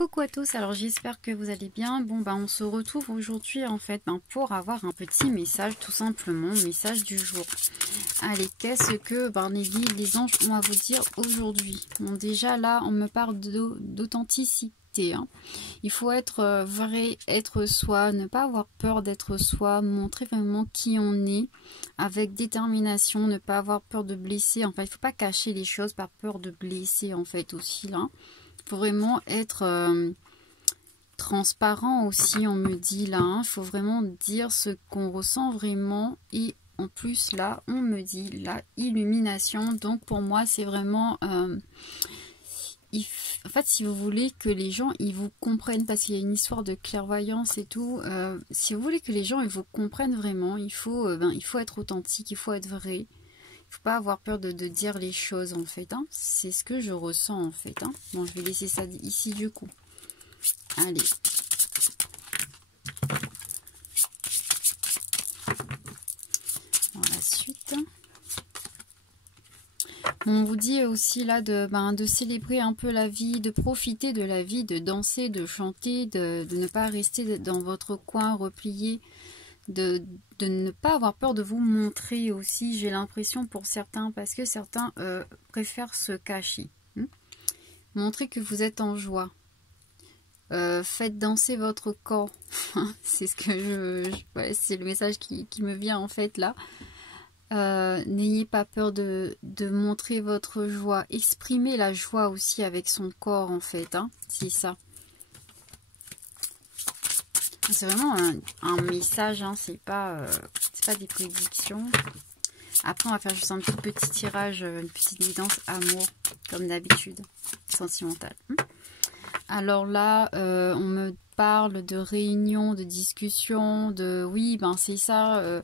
Coucou à tous, alors j'espère que vous allez bien. Bon on se retrouve aujourd'hui en fait pour avoir un petit message, tout simplement, message du jour. Allez, qu'est-ce que les guides, les anges ont à vous dire aujourd'hui? Bon, déjà là on me parle d'authenticité, hein. Il faut être vrai, être soi, ne pas avoir peur d'être soi, montrer vraiment qui on est avec détermination, ne pas avoir peur de blesser. Enfin, il ne faut pas cacher les choses par peur de blesser en fait aussi là. Il faut vraiment être transparent aussi, on me dit là. Il faut vraiment dire ce qu'on ressent vraiment. Et en plus là, on me dit la illumination. Donc pour moi, c'est vraiment... en fait, si vous voulez que les gens ils vous comprennent, parce qu'il y a une histoire de clairvoyance et tout, si vous voulez que les gens ils vous comprennent vraiment, il faut être authentique, il faut être vrai. Il ne faut pas avoir peur de dire les choses en fait, hein. C'est ce que je ressens en fait, hein. Bon, je vais laisser ça ici du coup. Allez. Dans la suite. On vous dit aussi là de célébrer un peu la vie, de profiter de la vie, de danser, de chanter, de ne pas rester dans votre coin replié. De ne pas avoir peur de vous montrer aussi, j'ai l'impression pour certains, parce que certains préfèrent se cacher. Montrer que vous êtes en joie. Faites danser votre corps. C'est ce que ouais, c'est le message qui me vient en fait là. N'ayez pas peur de montrer votre joie. Exprimez la joie aussi avec son corps en fait, hein. C'est ça. C'est vraiment un message, hein, c'est pas des prédictions. Après, on va faire juste un petit tirage, une petite guidance amour, comme d'habitude, sentimentale. Alors là, on me parle de réunion, de discussion, de... Oui, c'est ça.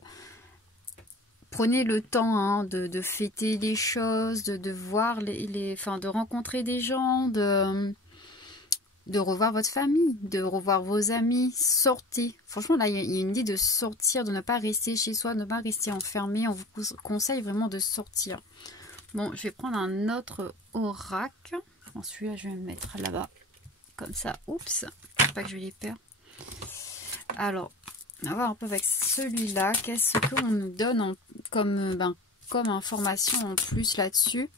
Prenez le temps hein, de fêter les choses, de voir de rencontrer des gens, de revoir votre famille, de revoir vos amis, sortez. Franchement, là, il y a une idée de sortir, de ne pas rester chez soi, de ne pas rester enfermé. On vous conseille vraiment de sortir. Bon, je vais prendre un autre oracle. Bon, celui-là, je vais me mettre là-bas. Comme ça. Oups, pas que je les perds. Alors, on va voir un peu avec celui-là. Qu'est-ce qu'on nous donne comme information en plus là-dessus?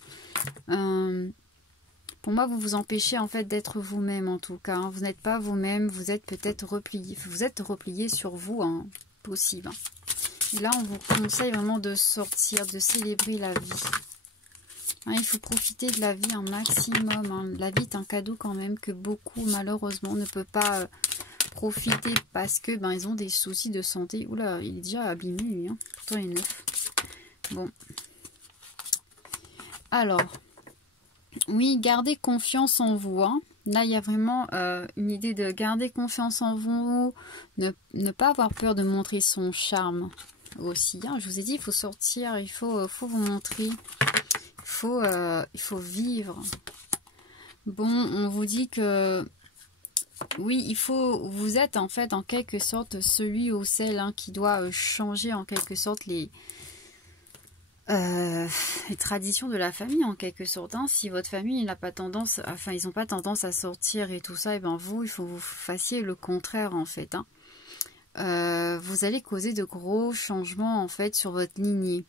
Pour moi, vous vous empêchez en fait d'être vous-même en tout cas. Hein. Vous n'êtes pas vous-même, vous êtes peut-être replié. Vous êtes replié sur vous, hein, possible. Hein. Et là, on vous conseille vraiment de sortir, de célébrer la vie. Hein, il faut profiter de la vie un maximum. Hein. La vie est un cadeau quand même que beaucoup, malheureusement, ne peut pas profiter parce que ils ont des soucis de santé. Oula, il est déjà abîmé lui. Hein. Pourtant, il est neuf. Bon. Alors... Oui, gardez confiance en vous. Hein. Là, il y a vraiment une idée de garder confiance en vous. Ne pas avoir peur de montrer son charme aussi. Hein. Je vous ai dit, il faut sortir, il faut vous montrer. Il faut vivre. Bon, on vous dit que... Oui, vous êtes en fait en quelque sorte celui ou celle hein, qui doit changer en quelque sorte les traditions de la famille en quelque sorte. Hein. Si votre famille n'a pas tendance, ils n'ont pas tendance à sortir et tout ça, et vous, il faut que vous fassiez le contraire en fait. Hein. Vous allez causer de gros changements en fait sur votre lignée.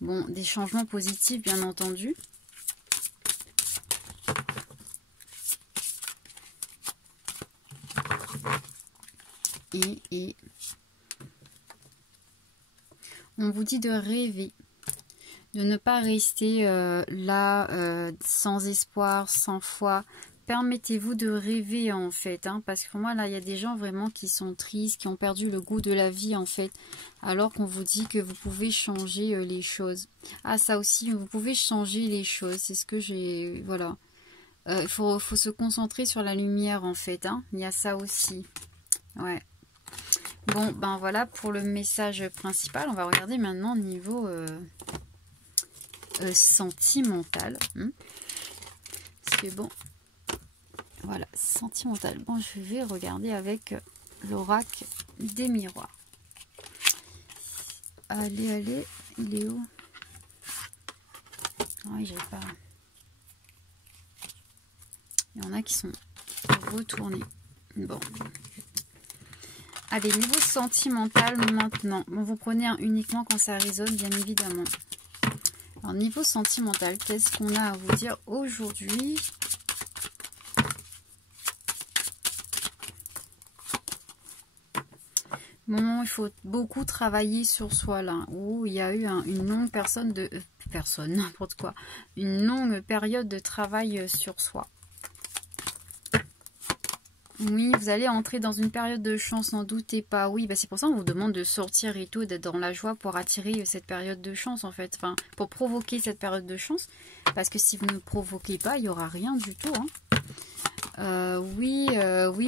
Bon, des changements positifs bien entendu. Et on vous dit de rêver, de ne pas rester là sans espoir, sans foi. Permettez-vous de rêver en fait, hein, parce que pour moi là il y a des gens vraiment qui sont tristes, qui ont perdu le goût de la vie en fait, alors qu'on vous dit que vous pouvez changer les choses. Ah ça aussi, vous pouvez changer les choses, c'est ce que j'ai, voilà. Il faut se concentrer sur la lumière en fait, hein. Il y a ça aussi, ouais. Bon, voilà pour le message principal. On va regarder maintenant au niveau sentimental. Parce que bon, voilà, sentimental. Bon, je vais regarder avec l'oracle des miroirs. Allez, il est où? Oui, j'ai pas... Il y en a qui sont retourner. Bon. Allez, niveau sentimental maintenant. Bon, vous prenez uniquement quand ça résonne, bien évidemment. Alors, niveau sentimental, qu'est-ce qu'on a à vous dire aujourd'hui? Bon, il faut beaucoup travailler sur soi là. Où il y a eu une longue n'importe quoi. Une longue période de travail sur soi. Oui, vous allez entrer dans une période de chance, n'en doutez pas. Oui, bah c'est pour ça qu'on vous demande de sortir et tout, d'être dans la joie pour attirer cette période de chance en fait. Enfin, pour provoquer cette période de chance. Parce que si vous ne provoquez pas, il n'y aura rien du tout. Hein. Oui,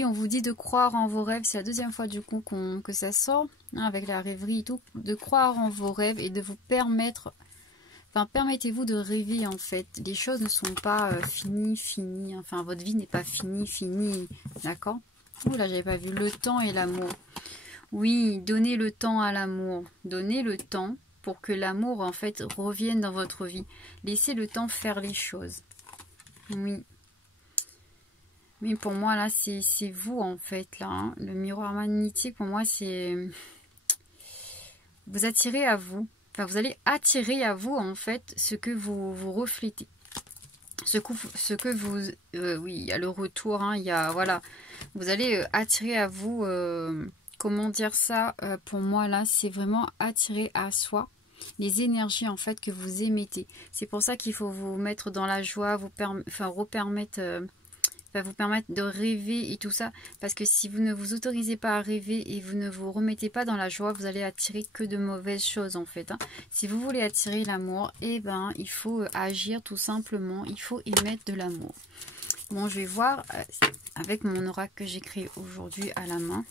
on vous dit de croire en vos rêves. C'est la deuxième fois du coup que ça sort, hein, avec la rêverie et tout. De croire en vos rêves et de vous permettre... Enfin, permettez-vous de rêver en fait. Les choses ne sont pas finies. Enfin, votre vie n'est pas finie. D'accord? Ouh là, j'avais pas vu. Le temps et l'amour. Oui, donnez le temps à l'amour. Donnez le temps pour que l'amour en fait revienne dans votre vie. Laissez le temps faire les choses. Oui. Mais pour moi là, c'est vous en fait là. Hein. Le miroir magnétique pour moi c'est... Vous attirez à vous. Enfin, vous allez attirer à vous, en fait, ce que vous reflétez. Ce que vous... oui, il y a le retour, hein, il y a... Voilà. Vous allez attirer à vous... comment dire ça? Pour moi, là, c'est vraiment attirer à soi les énergies, en fait, que vous émettez. C'est pour ça qu'il faut vous mettre dans la joie, vous permettre de rêver et tout ça, parce que si vous ne vous autorisez pas à rêver et vous ne vous remettez pas dans la joie, vous allez attirer que de mauvaises choses en fait. Hein. Si vous voulez attirer l'amour, eh ben il faut agir tout simplement, il faut émettre de l'amour. Bon, je vais voir avec mon oracle que j'ai créé aujourd'hui à la main.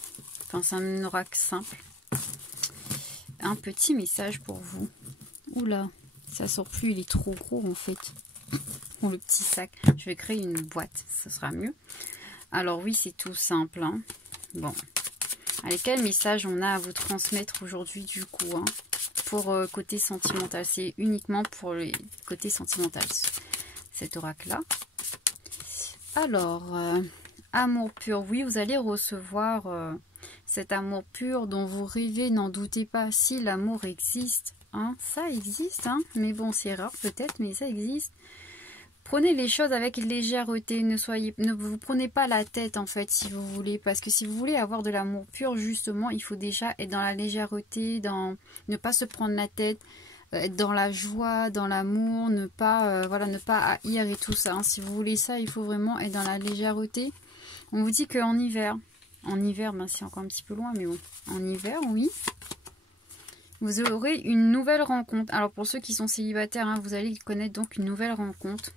Enfin, c'est un oracle simple. Un petit message pour vous. Oula, ça sort plus, il est trop gros en fait. Le petit sac, je vais créer une boîte, ce sera mieux. Alors oui, c'est tout simple. Hein. Bon, allez, quel message on a à vous transmettre aujourd'hui du coup hein, pour côté sentimental? C'est uniquement pour le côté sentimental, cet oracle-là. Alors, amour pur, oui, vous allez recevoir cet amour pur dont vous rêvez, n'en doutez pas. Si l'amour existe, hein, ça existe, hein, mais bon, c'est rare peut-être, mais ça existe. Prenez les choses avec légèreté, ne vous prenez pas la tête en fait si vous voulez, parce que si vous voulez avoir de l'amour pur justement, il faut déjà être dans la légèreté, ne pas se prendre la tête, être dans la joie, dans l'amour, ne pas haïr et tout ça. Hein. Si vous voulez ça, il faut vraiment être dans la légèreté. On vous dit qu'en hiver, ben, c'est encore un petit peu loin, mais bon, en hiver, oui. Vous aurez une nouvelle rencontre. Alors pour ceux qui sont célibataires, hein, vous allez connaître donc une nouvelle rencontre.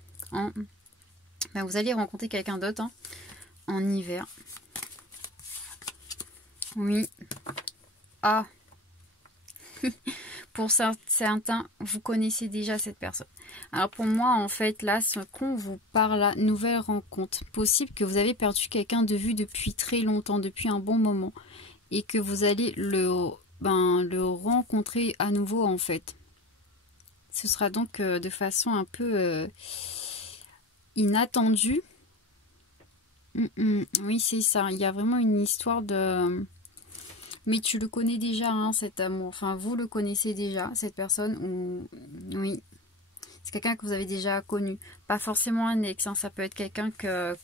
Ben, vous allez rencontrer quelqu'un d'autre hein, en hiver. Oui. Ah. Pour certains, vous connaissez déjà cette personne. Alors pour moi, en fait, là, ce qu'on vous parle, là, nouvelle rencontre. Possible que vous avez perdu quelqu'un de vue depuis très longtemps, depuis un bon moment. Et que vous allez le rencontrer à nouveau, en fait. Ce sera donc de façon un peu... inattendu. Oui, c'est ça. Il y a vraiment une histoire de... Mais tu le connais déjà, hein, cet amour. Enfin, vous le connaissez déjà, cette personne. Ou... Oui. C'est quelqu'un que vous avez déjà connu. Pas forcément un ex. Hein. Ça peut être quelqu'un que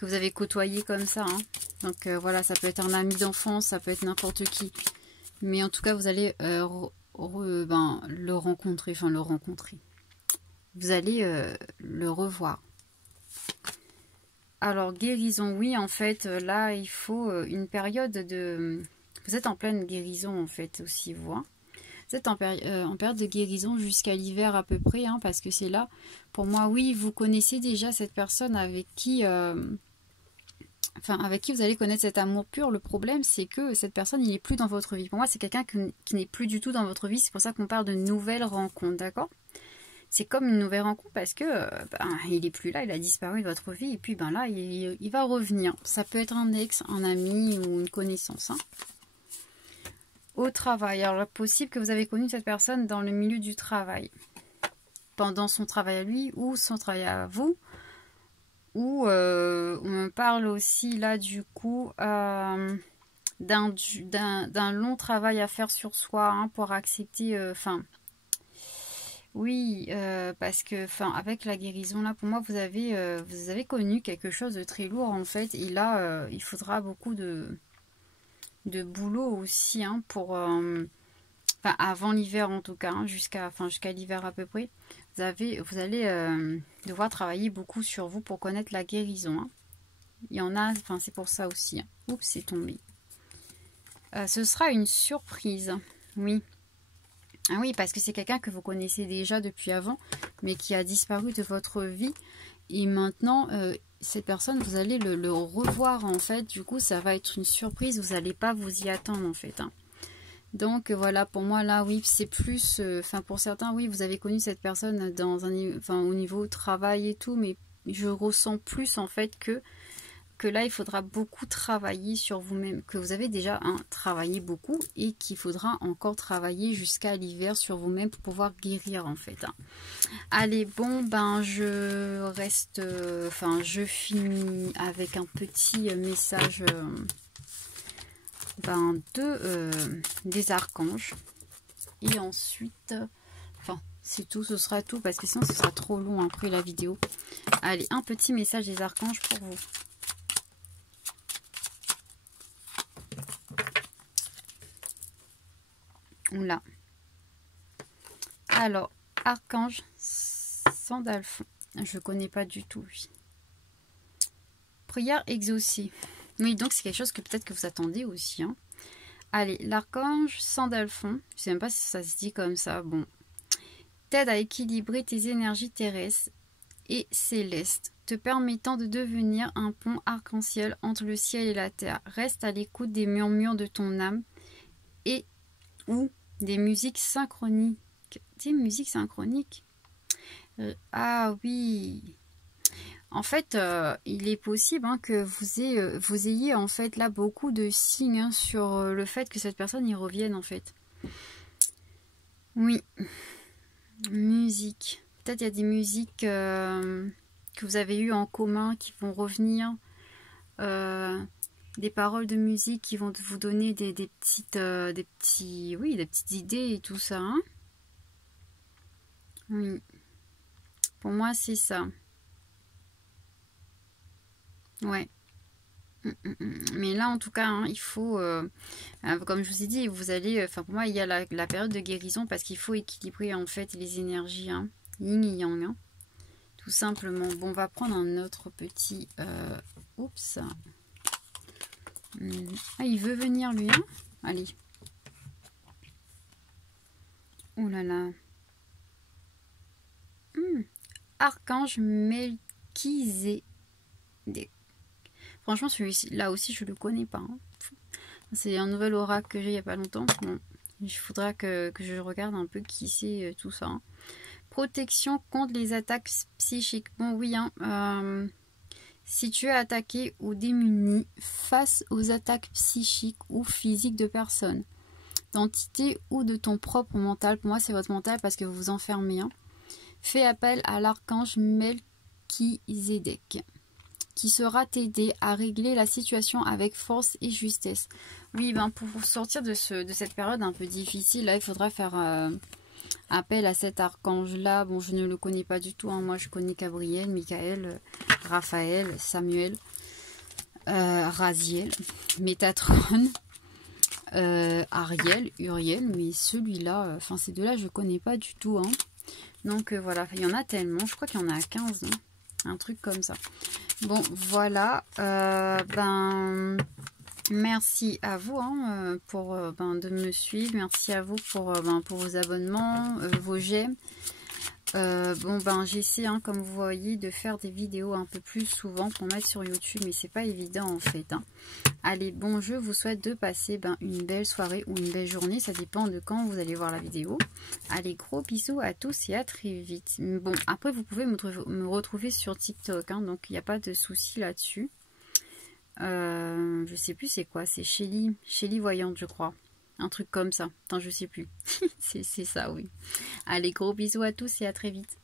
vous avez côtoyé comme ça. Hein. Donc, voilà, ça peut être un ami d'enfance. Ça peut être n'importe qui. Mais en tout cas, vous allez le rencontrer. Enfin, le rencontrer. Vous allez le revoir. Alors, guérison, oui, en fait, là, il faut une période de... Vous êtes en pleine guérison, en fait, aussi, vous. Hein. Vous êtes en période de guérison jusqu'à l'hiver à peu près, hein, parce que c'est là, pour moi, oui, vous connaissez déjà cette personne avec qui... avec qui vous allez connaître cet amour pur. Le problème, c'est que cette personne, il n'est plus dans votre vie. Pour moi, c'est quelqu'un qui n'est plus du tout dans votre vie. C'est pour ça qu'on parle de nouvelles rencontres, d'accord ? C'est comme une nouvelle rencontre parce que il est plus là, il a disparu de votre vie et puis là, il va revenir. Ça peut être un ex, un ami ou une connaissance. Hein. Au travail, alors possible que vous avez connu cette personne dans le milieu du travail. Pendant son travail à lui ou son travail à vous. Ou parle aussi là du coup d'un long travail à faire sur soi hein, pour accepter, oui, parce que, avec la guérison là, pour moi, vous avez connu quelque chose de très lourd en fait, et là, il faudra beaucoup de boulot aussi hein, pour, avant l'hiver en tout cas, hein, jusqu'à l'hiver à peu près. Vous allez devoir travailler beaucoup sur vous pour connaître la guérison. Hein. Il y en a, c'est pour ça aussi. Hein. Oups, c'est tombé. Ce sera une surprise, oui. Ah oui, parce que c'est quelqu'un que vous connaissez déjà depuis avant, mais qui a disparu de votre vie. Et maintenant, cette personne, vous allez le revoir en fait. Du coup, ça va être une surprise. Vous n'allez pas vous y attendre en fait. Hein. Donc voilà, pour moi là, oui, c'est plus... pour certains, oui, vous avez connu cette personne dans au niveau travail et tout, mais je ressens plus en fait que là, il faudra beaucoup travailler sur vous-même, que vous avez déjà travaillé beaucoup et qu'il faudra encore travailler jusqu'à l'hiver sur vous-même pour pouvoir guérir en fait. Hein. Allez, bon, je reste... je finis avec un petit message des archanges. Et ensuite... c'est tout, ce sera tout, parce que sinon ce sera trop long après la vidéo. Allez, un petit message des archanges pour vous. Là. Alors, archange Sandalphon. Je ne connais pas du tout, lui. Prière exaucée. Oui, donc c'est quelque chose que peut-être que vous attendez aussi. Hein. Allez, l'archange Sandalphon. Je ne sais même pas si ça se dit comme ça. Bon. T'aide à équilibrer tes énergies terrestres et célestes, te permettant de devenir un pont arc-en-ciel entre le ciel et la terre. Reste à l'écoute des murmures de ton âme et ou des musiques synchroniques. Des musiques synchroniques ah oui. En fait, il est possible hein, que vous ayez en fait là beaucoup de signes hein, sur le fait que cette personne y revienne en fait. Oui. Musique. Peut-être il y a des musiques que vous avez eues en commun qui vont revenir. Des paroles de musique qui vont vous donner des petites idées et tout ça. Hein. Oui. Pour moi, c'est ça. Ouais. Mais là, en tout cas, hein, il faut, comme je vous ai dit, vous allez, pour moi, il y a la période de guérison parce qu'il faut équilibrer en fait les énergies, hein, yin et yang, hein, tout simplement. Bon, on va prendre un autre petit, oups. Ah, il veut venir lui, hein. Allez. Oh là là. Archange Melchizedek. Franchement, celui-ci, là aussi, je le connais pas. Hein. C'est un nouvel oracle que j'ai il n'y a pas longtemps. Bon, il faudra que je regarde un peu qui c'est tout ça. Hein. Protection contre les attaques psychiques. Bon, oui, hein, si tu es attaqué ou démuni face aux attaques psychiques ou physiques de personnes, d'entités ou de ton propre mental, pour moi c'est votre mental parce que vous vous enfermez, hein, fais appel à l'archange Melchizedek qui sera t'aider à régler la situation avec force et justesse. Oui, pour sortir de cette période un peu difficile, là il faudra faire appel à cet archange-là. Bon, je ne le connais pas du tout. Hein. Moi, je connais Gabriel, Michael, Raphaël, Samuel, Raziel, Métatron, Ariel, Uriel. Mais celui-là, ces deux-là, je ne connais pas du tout. Hein. Donc, voilà. Il y en a tellement. Je crois qu'il y en a 15. Hein. Un truc comme ça. Bon, voilà. Merci à vous hein, pour de me suivre. Merci à vous pour vos abonnements, vos j'aime. J'essaie, hein, comme vous voyez, de faire des vidéos un peu plus souvent pour mettre sur YouTube, mais c'est pas évident en fait. Hein. Allez, bon, je vous souhaite de passer une belle soirée ou une belle journée, ça dépend de quand vous allez voir la vidéo. Allez, gros bisous à tous et à très vite. Bon, après vous pouvez me retrouver sur TikTok, hein, donc il n'y a pas de souci là-dessus. Je sais plus c'est quoi, c'est Shelly Voyante je crois. Un truc comme ça. Attends, je sais plus. c'est ça, oui. Allez, gros bisous à tous et à très vite.